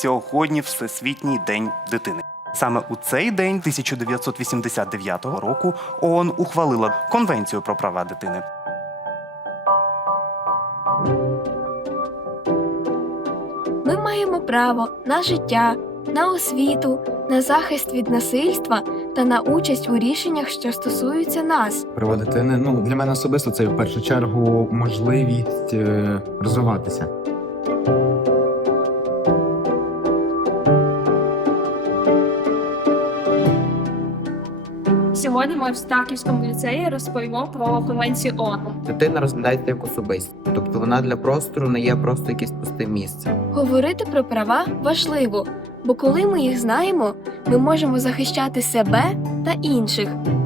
сьогодні Всесвітній день дитини. Саме у цей день 1989 року ООН ухвалила Конвенцію про права дитини. Ми маємо право на життя, на освіту, на захист від насильства та на участь у рішеннях, що стосуються нас. Права дитини, для мене особисто це в першу чергу можливість розвиватися. Сьогодні ми в Старківському ліцеї розповімо про Конвенцію ООН. Дитина розглядається як особистість, тобто вона для простору не є просто якесь пусте місце. Говорити про права важливо, бо коли ми їх знаємо, ми можемо захищати себе та інших.